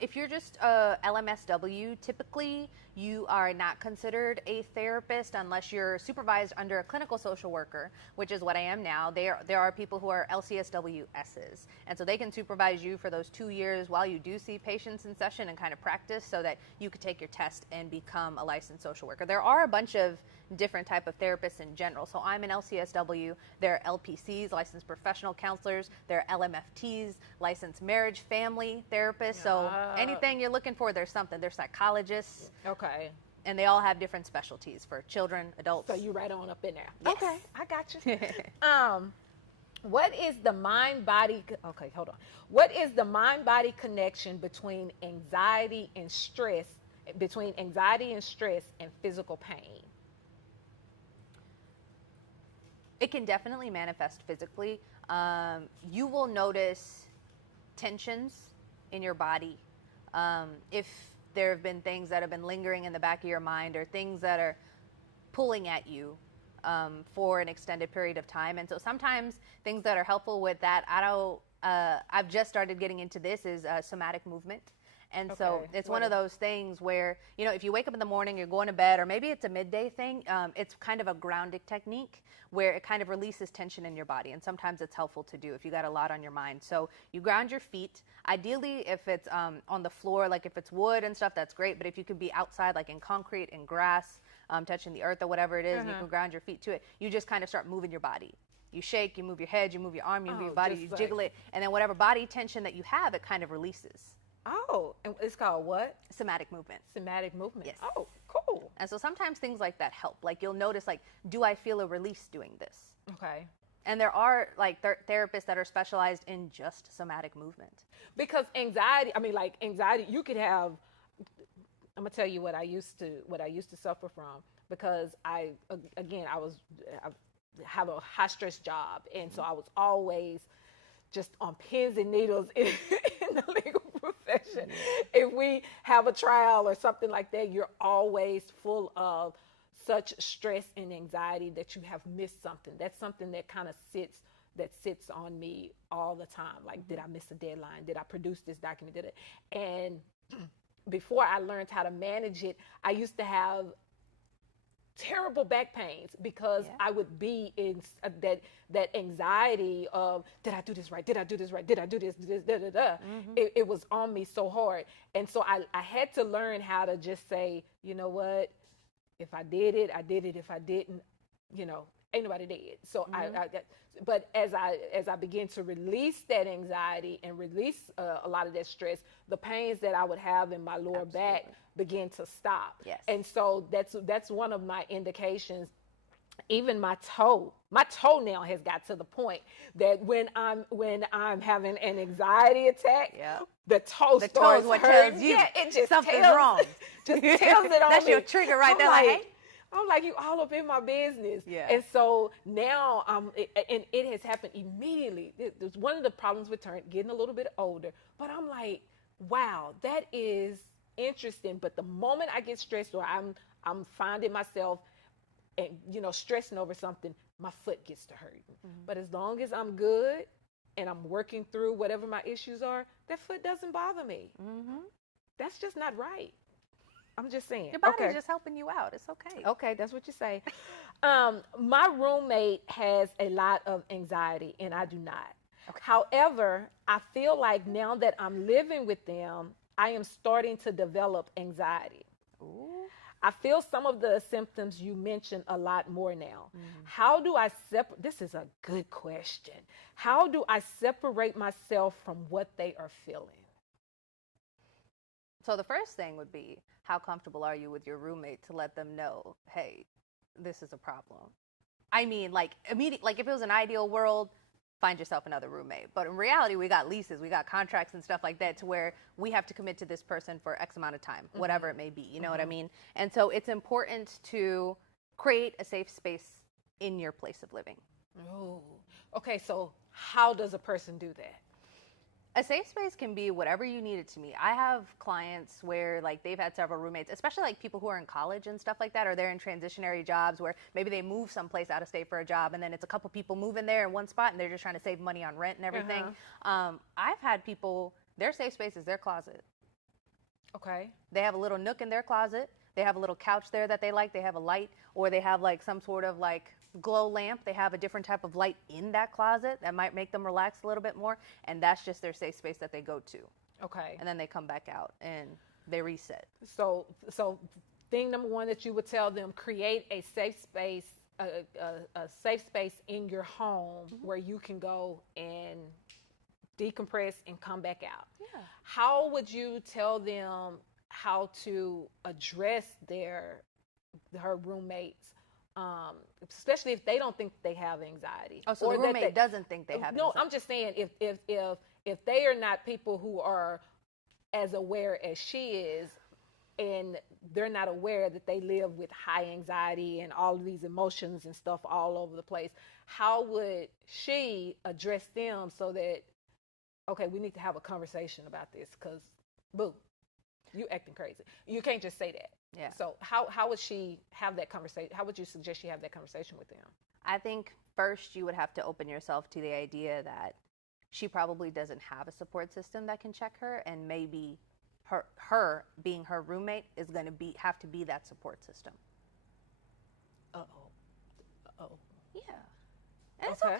if you're just a LMSW, typically you are not considered a therapist unless you're supervised under a clinical social worker, which is what I am now. There are people who are LCSWSs, and so they can supervise you for those 2 years while you do see patients in session and kind of practice, so that you could take your test and become a licensed social worker. There are a bunch of different type of therapists in general. So I'm an LCSW. There are LPCs, licensed professional counselors. There are LMFTs, licensed marriage family therapists. So anything you're looking for, there's something. There's psychologists. Okay. And they all have different specialties for children, adults. So you right on up in there. Yes. Okay, I got you. What is the mind-body? Okay, hold on. What is the mind-body connection between anxiety and stress? Between anxiety and stress and physical pain? It can definitely manifest physically. You will notice tensions in your body. If there have been things that have been lingering in the back of your mind, or things that are pulling at you for an extended period of time. And so sometimes things that are helpful with that, I've just started getting into this, is somatic movement. And so it's one of those things where, you know, if you wake up in the morning, you're going to bed, or maybe it's a midday thing, it's kind of a grounding technique where it kind of releases tension in your body. And sometimes it's helpful to do if you got a lot on your mind. So you ground your feet. Ideally, if it's on the floor, like if it's wood and stuff, that's great. But if you could be outside, like in concrete and grass, touching the earth or whatever it is, and you can ground your feet to it, you just kind of start moving your body. You shake, you move your head, you move your arm, you move your body, you jiggle it. And then whatever body tension that you have, it kind of releases. Oh, and it's called what? Somatic movement. Somatic movement. Yes. Oh, cool. And so sometimes things like that help. Like you'll notice, like, do I feel a release doing this? Okay. And there are like therapists that are specialized in just somatic movement. Because anxiety, you could have. I'm gonna tell you what I used to suffer from, because I have a high stress job, and so I was always just on pins and needles in the legal profession. If we have a trial or something like that, you're always full of such stress and anxiety that you have missed something. That's something that kind of sits on me all the time. Like, did I miss a deadline? Did I produce this document? Did it? And before I learned how to manage it, I used to have terrible back pains because I would be in that anxiety of, did I do this right? Did I do this right? Did I do this? It was on me so hard. And so I had to learn how to just say, you know what? If I did it, I did it. If I didn't, ain't nobody did. So but as I began to release that anxiety and release a lot of that stress, the pains that I would have in my lower back began to stop. Yes. And so that's one of my indications. Even my toenail has got to the point that when I'm having an anxiety attack, the toe starts hurting. You it just something's wrong. Just tells it on That's me. your trigger right there. Like, hey. I'm like, you all up in my business. Yeah. And so now and it has happened immediately. There's one of the problems with getting a little bit older, but I'm like, wow, that is interesting. But the moment I get stressed, or I'm finding myself and stressing over something, my foot gets to hurting. But as long as I'm good and I'm working through whatever my issues are, that foot doesn't bother me. That's just not right. I'm just saying. Your body's just helping you out. It's okay. Okay, that's what you say. My roommate has a lot of anxiety, and I do not. Okay. However, I feel like now that I'm living with them, I am starting to develop anxiety. Ooh. I feel some of the symptoms you mentioned a lot more now. How do I separate? This is a good question. How do I separate myself from what they are feeling? So the first thing would be, how comfortable are you with your roommate to let them know, hey, this is a problem? I mean, like, immediate, like if it was an ideal world, find yourself another roommate. But in reality, we got leases, we got contracts and stuff like that, to where we have to commit to this person for X amount of time, whatever it may be. You know what I mean? And so it's important to create a safe space in your place of living. Oh, okay. So how does a person do that? A safe space can be whatever you need it to be. I have clients where like they've had several roommates, especially like people who are in college and stuff like that, or they're in transitionary jobs where maybe they move someplace out of state for a job, and then it's a couple people moving there in one spot and they're just trying to save money on rent and everything. I've had people, their safe space is their closet. Okay. They have a little nook in their closet. They have a little couch there that they like. They have a light, or they have like some sort of like glow lamp. They have a different type of light in that closet that might make them relax a little bit more, and that's just their safe space that they go to. Okay. And then they come back out and they reset. So thing number one that you would tell them, create a safe space, a safe space in your home where you can go and decompress and come back out. Yeah. How would you tell them how to address her roommates, especially if they don't think they have anxiety. Oh, so or the roommate doesn't think they have no, anxiety. I'm just saying if they are not people who are as aware as she is, and they're not aware that they live with high anxiety and all of these emotions and stuff all over the place, how would she address them so that, okay, we need to have a conversation about this because, boo, you acting crazy. You can't just say that. Yeah. So how would she have that conversation? How would you suggest she have that conversation with them? I think first you would have to open yourself to the idea that she probably doesn't have a support system that can check her, and maybe her being her roommate is going to have to be that support system. Yeah. And it's okay.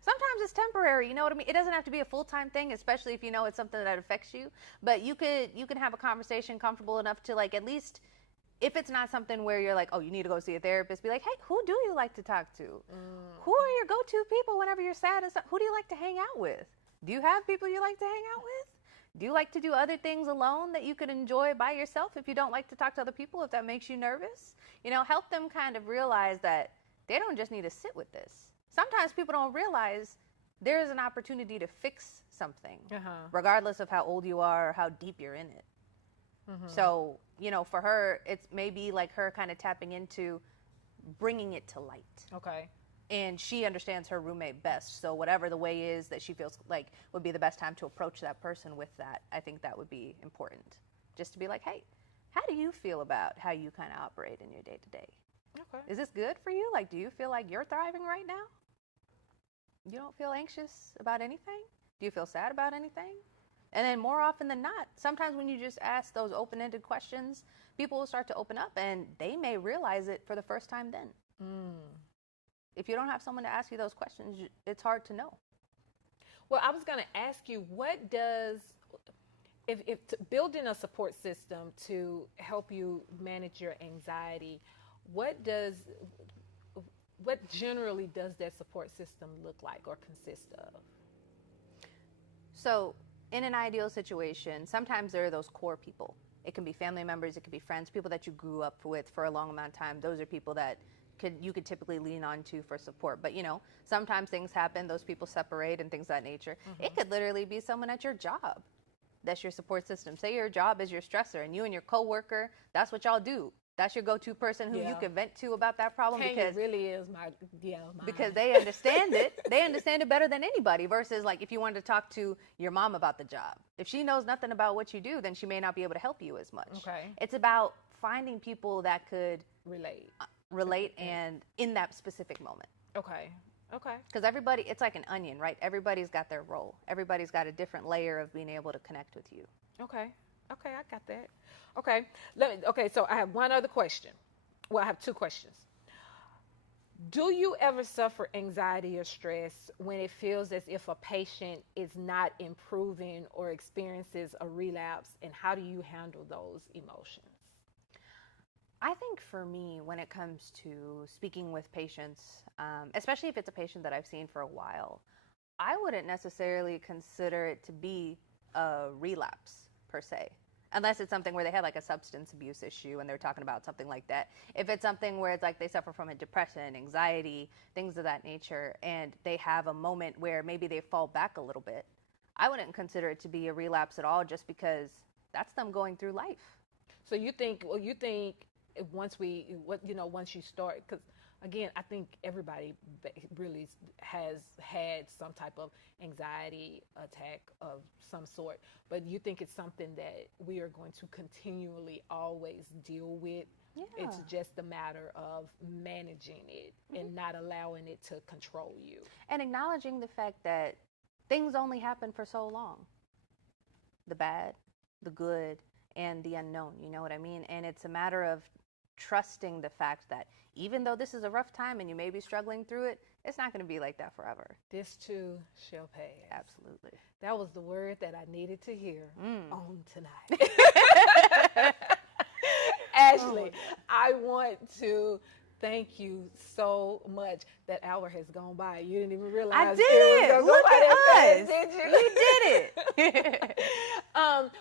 Sometimes it's temporary, you know what I mean? It doesn't have to be a full-time thing, especially if you know it's something that affects you. But you can have a conversation comfortable enough to, like, at least, if it's not something where you're like, oh, you need to go see a therapist, be like, hey, who do you like to talk to? Who are your go-to people whenever you're sad and stuff? Who do you like to hang out with? Do you have people you like to hang out with? Do you like to do other things alone that you could enjoy by yourself if you don't like to talk to other people, if that makes you nervous? You know, help them kind of realize that they don't just need to sit with this. Sometimes people don't realize there is an opportunity to fix something, regardless of how old you are or how deep you're in it. So, you know, for her, it's maybe like her kind of tapping into bringing it to light. Okay. And she understands her roommate best. So whatever the way is that she feels like would be the best time to approach that person with that, I think that would be important. Just to be like, hey, how do you feel about how you kind of operate in your day-to-day? Okay. Is this good for you? Like, do you feel like you're thriving right now? You don't feel anxious about anything? Do you feel sad about anything? And then more often than not, sometimes when you just ask those open-ended questions, people will start to open up, and they may realize it for the first time then. If you don't have someone to ask you those questions, it's hard to know. Well, I was going to ask you, what does, if building a support system to help you manage your anxiety, what generally does that support system look like or consist of? So in an ideal situation, sometimes there are those core people. It can be family members, it could be friends, people that you grew up with for a long amount of time. Those are people that you could typically lean on to for support. But, you know, sometimes things happen, those people separate and things of that nature. It could literally be someone at your job that's your support system. Say your job is your stressor, and you and your coworker, that's what y'all do. That's your go-to person who you can vent to about that problem. Because it really is mine. Because they understand it. They understand it better than anybody, versus like if you wanted to talk to your mom about the job. If she knows nothing about what you do, then she may not be able to help you as much. Okay. It's about finding people that could relate and in that specific moment. Okay. Because everybody, it's like an onion, right? Everybody's got their role. Everybody's got a different layer of being able to connect with you. Okay, I got that. Okay, so I have one other question. Well, I have two questions. Do you ever suffer anxiety or stress when it feels as if a patient is not improving or experiences a relapse, and how do you handle those emotions? I think for me, when it comes to speaking with patients, especially if it's a patient that I've seen for a while, I wouldn't necessarily consider it to be a relapse per se, unless it's something where they had like a substance abuse issue and they're talking about something like that. If it's something where it's like they suffer from a depression, anxiety, things of that nature, and they have a moment where maybe they fall back a little bit, I wouldn't consider it to be a relapse at all, just because that's them going through life. So you think once you start, because again, I think everybody really has had some type of anxiety attack of some sort, but you think it's something that we are going to continually always deal with? Yeah. It's just a matter of managing it and not allowing it to control you. And acknowledging the fact that things only happen for so long. The bad, the good, and the unknown, you know what I mean? And it's a matter of trusting the fact that even though this is a rough time and you may be struggling through it, it's not going to be like that forever. This too shall pass. Absolutely. That was the word that I needed to hear on tonight. Ashley, I want to Thank you so much. That hour has gone by. You didn't even realize I did it it. was Look going at by us. that fast, We did you? did it.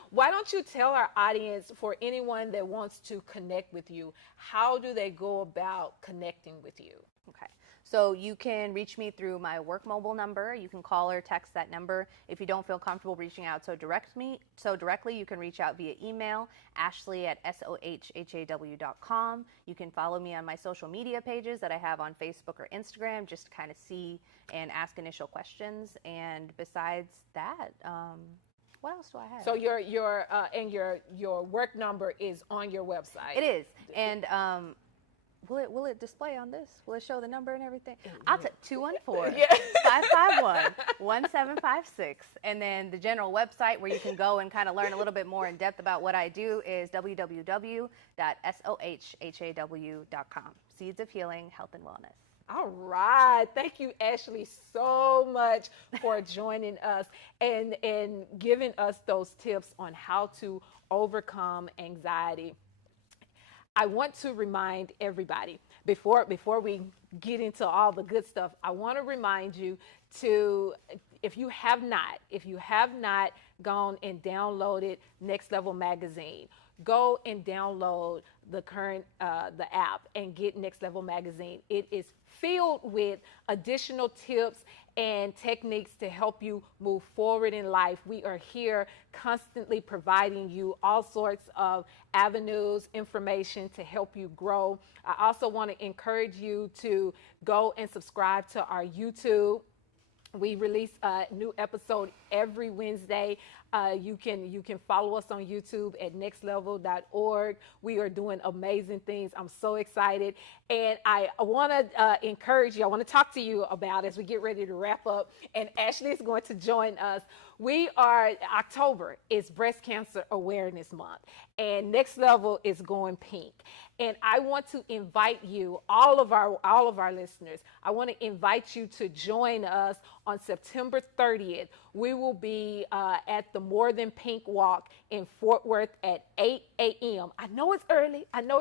Why don't you tell our audience, for anyone that wants to connect with you, how do they go about connecting with you? Okay. So you can reach me through my work mobile number. You can call or text that number. If you don't feel comfortable reaching out so directly, you can reach out via email, ashley@sohhaw.com. You can follow me on my social media pages that I have on Facebook or Instagram, just to kind of see and ask initial questions. And besides that, what else do I have? So your work number is on your website. It is. And will it display on this? Will it show the number and everything? I'll take 214-551-1756. And then the general website where you can go and kind of learn a little bit more in depth about what I do is www.sohhaw.com. Seeds of Healing, Health and Wellness. All right. Thank you, Ashley, so much for joining us and giving us those tips on how to overcome anxiety. I want to remind everybody before we get into all the good stuff, I want to remind you to, if you have not gone and downloaded NexLevel magazine, go and download the app and get NexLevel magazine. It is filled with additional tips and techniques to help you move forward in life. We are here constantly providing you all sorts of avenues, information to help you grow. I also want to encourage you to go and subscribe to our YouTube. We release a new episode every Wednesday. You can follow us on YouTube at nexlevel.org. We are doing amazing things. I'm so excited. And I want to encourage you, I want to talk to you about as we get ready to wrap up. And Ashley is going to join us. October is Breast Cancer Awareness Month, and NexLevel is going pink. And I want to invite you, all of our listeners, I want to invite you to join us on September 30th. We will be at the More Than Pink Walk in Fort Worth at 8 a.m. I know it's early, and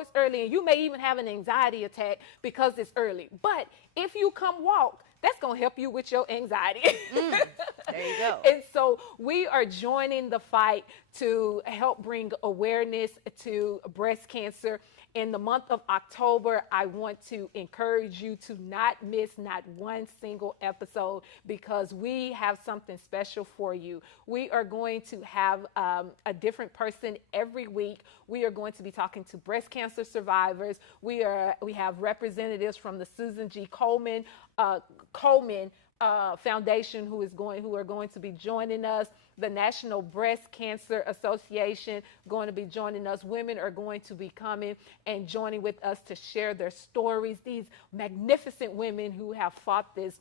you may even have an anxiety attack because it's early. But if you come walk, that's going to help you with your anxiety. There you go. And so we are joining the fight to help bring awareness to breast cancer. In the month of October, I want to encourage you to not miss not one single episode, because we have something special for you. We are going to have a different person every week. We are going to be talking to breast cancer survivors. We have representatives from the Susan G. Komen Foundation who are going to be joining us. The National Breast Cancer Association going to be joining us. Women are going to be coming and joining with us to share their stories. These magnificent women who have fought this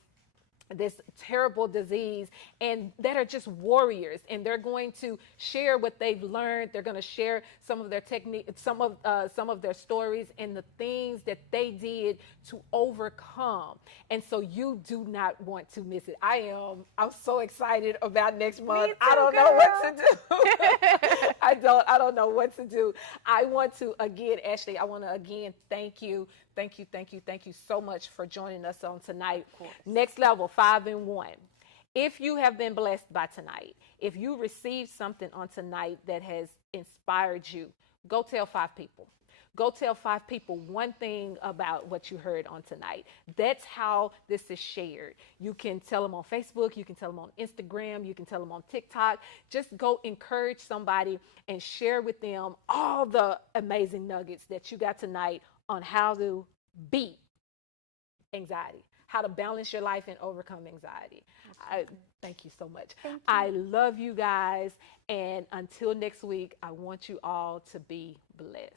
terrible disease and that are just warriors, and they're going to share what they've learned. They're going to share some of their technique, some of their stories and the things that they did to overcome. And so you do not want to miss it. I'm so excited about next month. Me too, I don't know what to do. I don't know what to do. I want to again, Ashley, thank you so much for joining us on tonight. NexLevel 5-in-1. If you have been blessed by tonight, if you received something on tonight that has inspired you, go tell 5 people. Go tell 5 people one thing about what you heard on tonight. That's how this is shared. You can tell them on Facebook. You can tell them on Instagram. You can tell them on TikTok. Just go encourage somebody and share with them all the amazing nuggets that you got tonight on how to beat anxiety, how to balance your life and overcome anxiety. Thank you so much. I love you guys. And until next week, I want you all to be blessed.